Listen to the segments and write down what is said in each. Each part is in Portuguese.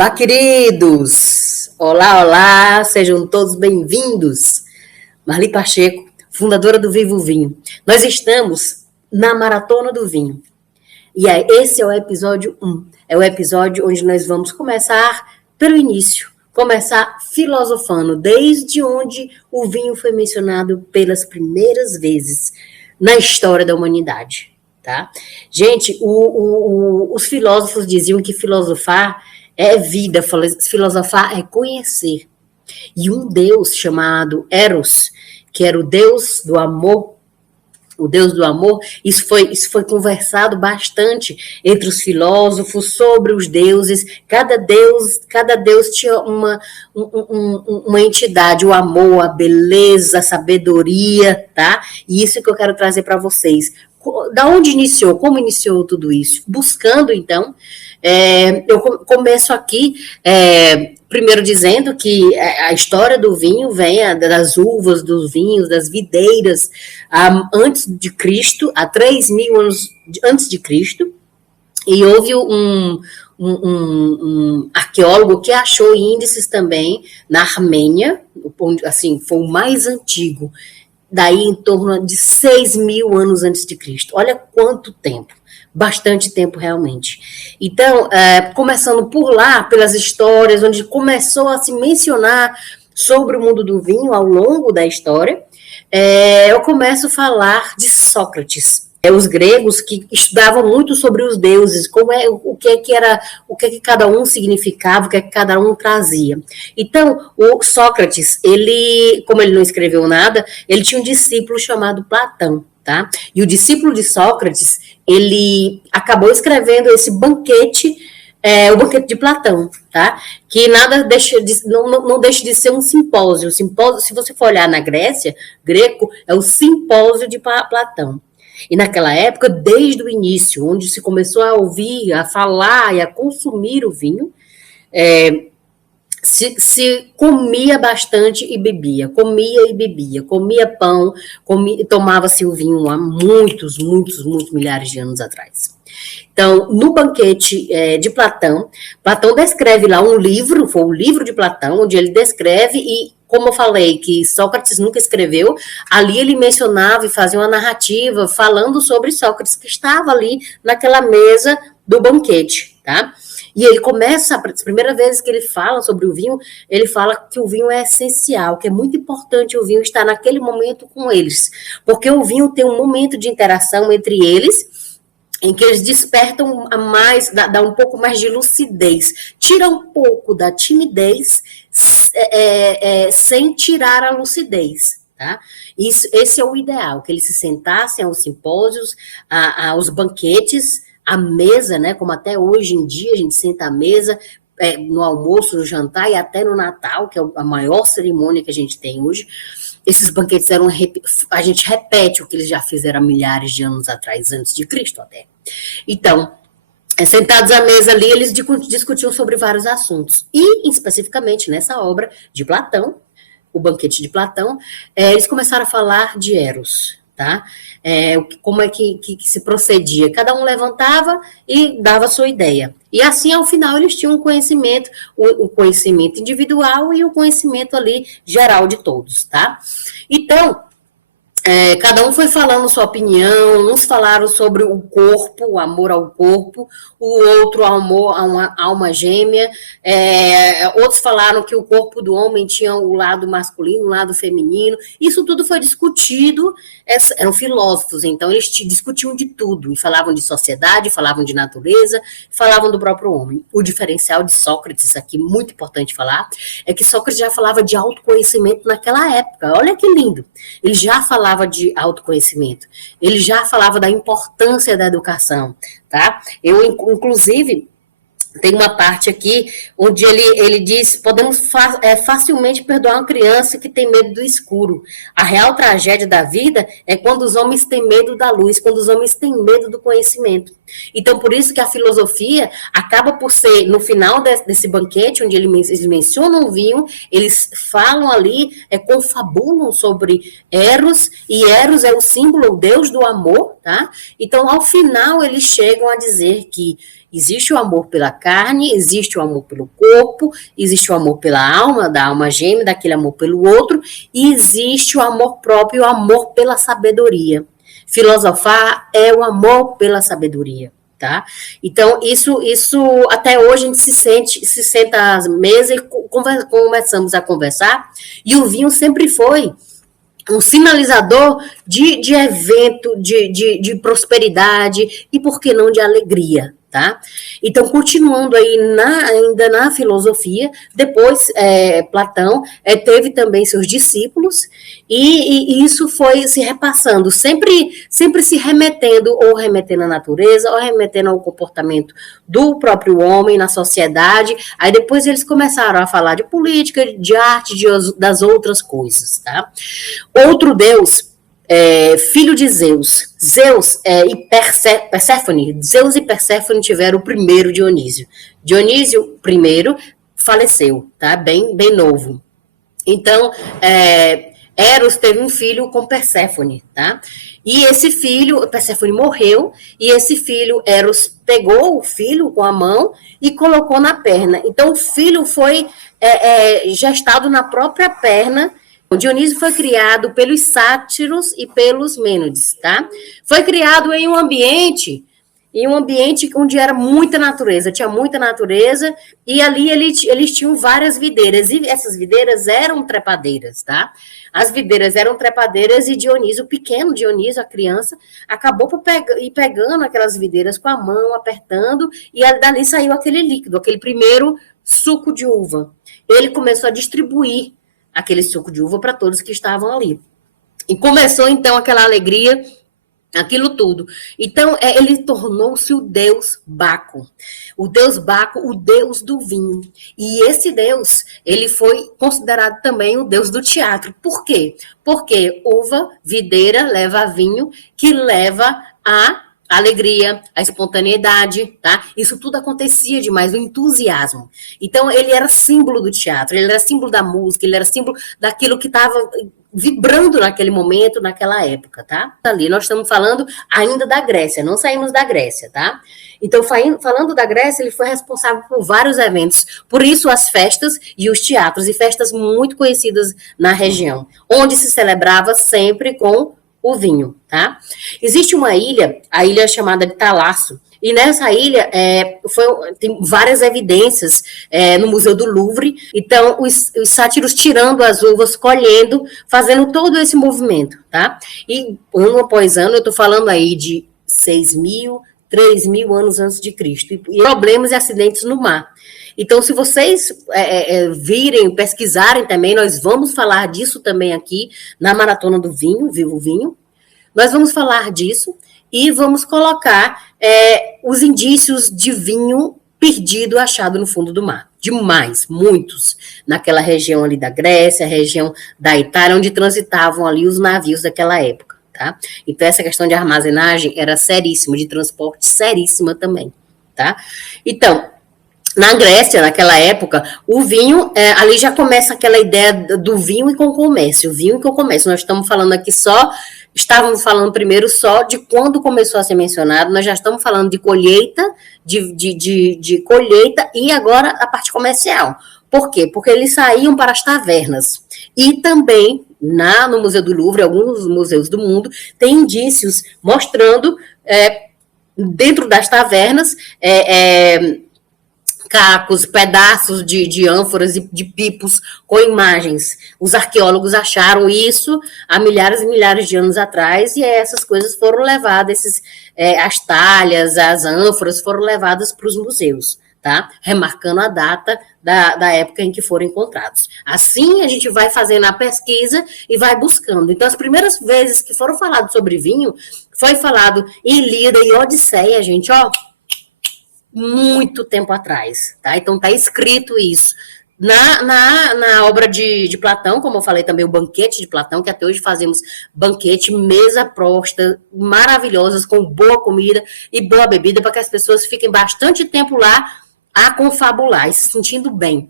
Olá, queridos! Olá, olá! Sejam todos bem-vindos. Marli Pacheco, fundadora do Vivo Vinho. Nós estamos na Maratona do Vinho. E esse é o episódio 1. É o episódio onde nós vamos começar pelo início. Começar filosofando, desde onde o vinho foi mencionado pelas primeiras vezes na história da humanidade. Tá? Gente, os filósofos diziam que filosofar é vida, filosofar é conhecer. E um deus chamado Eros, que era o deus do amor, isso foi conversado bastante entre os filósofos sobre os deuses. Cada deus tinha uma entidade, o amor, a beleza, a sabedoria, tá? E isso que eu quero trazer para vocês. Da onde iniciou? Como iniciou tudo isso? Buscando, então, eu começo aqui, primeiro dizendo que a história do vinho vem das uvas, dos vinhos, das videiras, antes de Cristo, há 3.000 anos antes de Cristo, e houve um arqueólogo que achou índices também na Armênia, assim, foi o mais antigo, daí em torno de 6.000 anos antes de Cristo. Olha quanto tempo. Bastante tempo, realmente. Então, começando por lá, pelas histórias, onde começou a se mencionar sobre o mundo do vinho ao longo da história, eu começo a falar de Sócrates. Os gregos que estudavam muito sobre os deuses, o que cada um significava, o que cada um trazia. Então, o Sócrates, como ele não escreveu nada, ele tinha um discípulo chamado Platão, tá? E o discípulo de Sócrates, ele acabou escrevendo esse banquete, o banquete de Platão, tá? Que não deixa de ser um simpósio. O simpósio, se você for olhar na Grécia, greco, é o simpósio de Platão. E naquela época, desde o início, onde se começou a ouvir, a falar e a consumir o vinho, se comia bastante e bebia, comia pão, tomava-se o vinho há muitos milhares de anos atrás. Então, no banquete de Platão, Platão descreve lá um livro, foi o livro de Platão, onde ele descreve e, como eu falei, que Sócrates nunca escreveu, ali ele mencionava e fazia uma narrativa falando sobre Sócrates, que estava ali naquela mesa do banquete, tá? E ele começa, a primeira vez que ele fala sobre o vinho, ele fala que o vinho é essencial, que é muito importante o vinho estar naquele momento com eles, porque o vinho tem um momento de interação entre eles, em que eles despertam dá um pouco mais de lucidez, tira um pouco da timidez, sem tirar a lucidez, tá? Esse é o ideal, que eles se sentassem aos simpósios, aos banquetes, à mesa, né? Como até hoje em dia a gente senta à mesa, no almoço, no jantar e até no Natal, que é a maior cerimônia que a gente tem hoje. Esses banquetes a gente repete o que eles já fizeram há milhares de anos atrás, antes de Cristo até. Então, sentados à mesa ali, eles discutiam sobre vários assuntos. E, especificamente, nessa obra de Platão, o banquete de Platão, eles começaram a falar de Eros, tá? Como é que se procedia. Cada um levantava e dava a sua ideia. E assim, ao final, eles tinham um conhecimento, o conhecimento individual e o conhecimento ali geral de todos, tá? Então, cada um foi falando sua opinião, uns falaram sobre o corpo, o amor ao corpo, o outro, o amor a uma alma gêmea, outros falaram que o corpo do homem tinha o lado masculino, o lado feminino, isso tudo foi discutido, eram filósofos, então eles discutiam de tudo, e falavam de sociedade, falavam de natureza, falavam do próprio homem. O diferencial de Sócrates, aqui, muito importante falar, é que Sócrates já falava de autoconhecimento naquela época, olha que lindo, ele já falava de autoconhecimento, ele já falava da importância da educação, tá? Eu, inclusive, tem uma parte aqui onde ele diz, podemos facilmente perdoar uma criança que tem medo do escuro. A real tragédia da vida é quando os homens têm medo da luz, quando os homens têm medo do conhecimento. Então, por isso que a filosofia acaba por ser, no final desse banquete, onde eles mencionam o vinho, eles falam ali, confabulam sobre Eros, e Eros é o símbolo, o deus do amor, tá? Então, ao final, eles chegam a dizer que Existe o amor pela carne, existe o amor pelo corpo, existe o amor pela alma, da alma gêmea, daquele amor pelo outro, e existe o amor próprio, o amor pela sabedoria. Filosofar é o amor pela sabedoria, tá? Então, isso até hoje a gente se senta à mesa e começamos a conversar, e o vinho sempre foi um sinalizador de evento, de prosperidade e, por que não, de alegria, tá? Então, continuando aí ainda na filosofia, depois Platão teve também seus discípulos e isso foi se repassando, sempre se remetendo à natureza ou remetendo ao comportamento do próprio homem na sociedade. Aí depois eles começaram a falar de política, de arte, das outras coisas, tá? Outro deus, filho de Zeus. Zeus e Perséfone. Zeus e Perséfone tiveram o primeiro Dionísio. Dionísio primeiro faleceu, tá? Bem novo. Então, Eros teve um filho com Perséfone, tá? E esse filho, Perséfone morreu, e esse filho, Eros, pegou o filho com a mão e colocou na perna. Então, o filho foi gestado na própria perna. O Dionísio foi criado pelos sátiros e pelos Mênodes, tá? Foi criado em um ambiente onde era muita natureza, tinha muita natureza, e ali eles tinham várias videiras, e essas videiras eram trepadeiras, tá? As videiras eram trepadeiras, e Dionísio, o pequeno Dionísio, a criança, acabou por ir pegando aquelas videiras com a mão, apertando, e dali saiu aquele líquido, aquele primeiro suco de uva. Ele começou a distribuir aquele suco de uva para todos que estavam ali. E começou, então, aquela alegria, aquilo tudo. Então, ele tornou-se o deus Baco. O deus Baco, o deus do vinho. E esse deus, ele foi considerado também o deus do teatro. Por quê? Porque uva, videira, leva a vinho, que leva a alegria, a espontaneidade, tá? Isso tudo acontecia demais, o entusiasmo. Então, ele era símbolo do teatro, ele era símbolo da música, ele era símbolo daquilo que estava vibrando naquele momento, naquela época, tá? Ali nós estamos falando ainda da Grécia, não saímos da Grécia, tá? Então, falando da Grécia, ele foi responsável por vários eventos, por isso as festas e os teatros, e festas muito conhecidas na região, onde se celebrava sempre com o vinho, tá? Existe uma ilha, a ilha chamada de Talasso, e nessa ilha tem várias evidências no Museu do Louvre. Então, os sátiros tirando as uvas, colhendo, fazendo todo esse movimento, tá? E ano após ano, eu estou falando aí de 6.000, 3.000 anos antes de Cristo, e problemas e acidentes no mar. Então, se vocês virem, pesquisarem também, nós vamos falar disso também aqui na Maratona do Vinho, Viva o Vinho. Nós vamos falar disso e vamos colocar os indícios de vinho perdido, achado no fundo do mar. Demais, muitos, naquela região ali da Grécia, região da Itália, onde transitavam ali os navios daquela época, tá? Então, essa questão de armazenagem era seríssima, de transporte seríssima também, tá? Então, na Grécia, naquela época, o vinho, ali já começa aquela ideia do vinho e com o comércio. O vinho e com o comércio. Nós estamos falando aqui estávamos falando primeiro só de quando começou a ser mencionado, nós já estamos falando de colheita, de colheita e agora a parte comercial. Por quê? Porque eles saíam para as tavernas. E também, no Museu do Louvre, alguns museus do mundo, tem indícios mostrando, dentro das tavernas, cacos, pedaços de ânforas e de pipos com imagens. Os arqueólogos acharam isso há milhares e milhares de anos atrás, e essas coisas foram levadas, as talhas, as ânforas foram levadas para os museus, tá? Remarcando a data da época em que foram encontrados. Assim, a gente vai fazendo a pesquisa e vai buscando. Então, as primeiras vezes que foram falados sobre vinho, foi falado em Ilíada e Odisseia, gente, muito tempo atrás, tá? Então tá escrito isso. Na obra de Platão, como eu falei também, o banquete de Platão, que até hoje fazemos banquete, mesa posta, maravilhosas, com boa comida e boa bebida, para que as pessoas fiquem bastante tempo lá a confabular e se sentindo bem.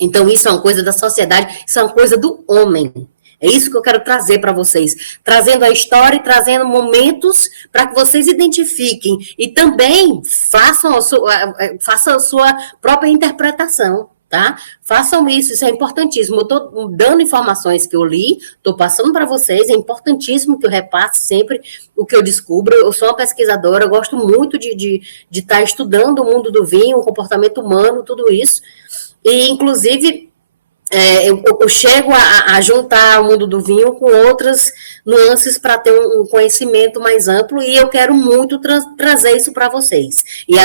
Então, isso é uma coisa da sociedade, isso é uma coisa do homem. É isso que eu quero trazer para vocês, trazendo a história e trazendo momentos para que vocês identifiquem e também façam a sua própria interpretação, tá? Façam isso é importantíssimo. Eu estou dando informações que eu li, estou passando para vocês, é importantíssimo que eu repasse sempre o que eu descubro. Eu sou uma pesquisadora, eu gosto muito de estar estudando o mundo do vinho, o comportamento humano, tudo isso. E, inclusive, eu chego a juntar o mundo do vinho com outras nuances para ter um conhecimento mais amplo e eu quero muito trazer isso para vocês. E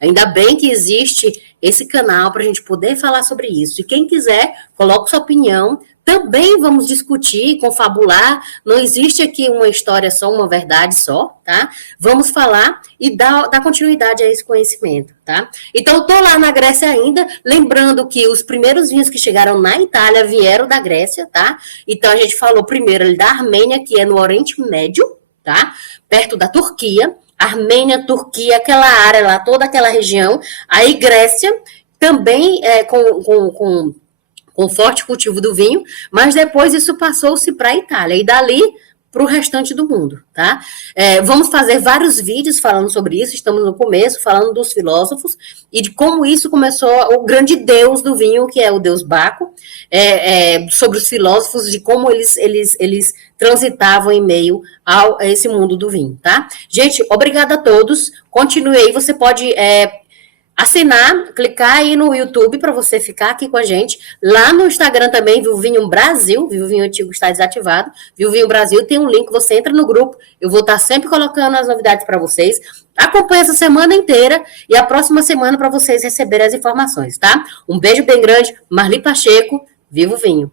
ainda bem que existe esse canal para a gente poder falar sobre isso. E quem quiser, coloque sua opinião. Também vamos discutir, confabular. Não existe aqui uma história só, uma verdade só, tá? Vamos falar e dar continuidade a esse conhecimento, tá? Então, estou lá na Grécia ainda, lembrando que os primeiros vinhos que chegaram na Itália vieram da Grécia, tá? Então, a gente falou primeiro da Armênia, que é no Oriente Médio, tá? Perto da Turquia. Armênia, Turquia, aquela área lá, toda aquela região. Aí, Grécia, também com forte cultivo do vinho, mas depois isso passou-se para a Itália, e dali para o restante do mundo, tá? Vamos fazer vários vídeos falando sobre isso, estamos no começo, falando dos filósofos, e de como isso começou, o grande deus do vinho, que é o deus Baco, sobre os filósofos, de como eles transitavam em meio a esse mundo do vinho, tá? Gente, obrigada a todos, continue aí, você pode assinar, clicar aí no YouTube para você ficar aqui com a gente. Lá no Instagram também, Viuvinho Brasil, Viuvinho Antigo está desativado. Viuvinho Brasil tem um link, você entra no grupo. Eu vou estar sempre colocando as novidades para vocês. Acompanhe essa semana inteira e a próxima semana para vocês receberem as informações, tá? Um beijo bem grande. Marli Pacheco, Viva o Vinho.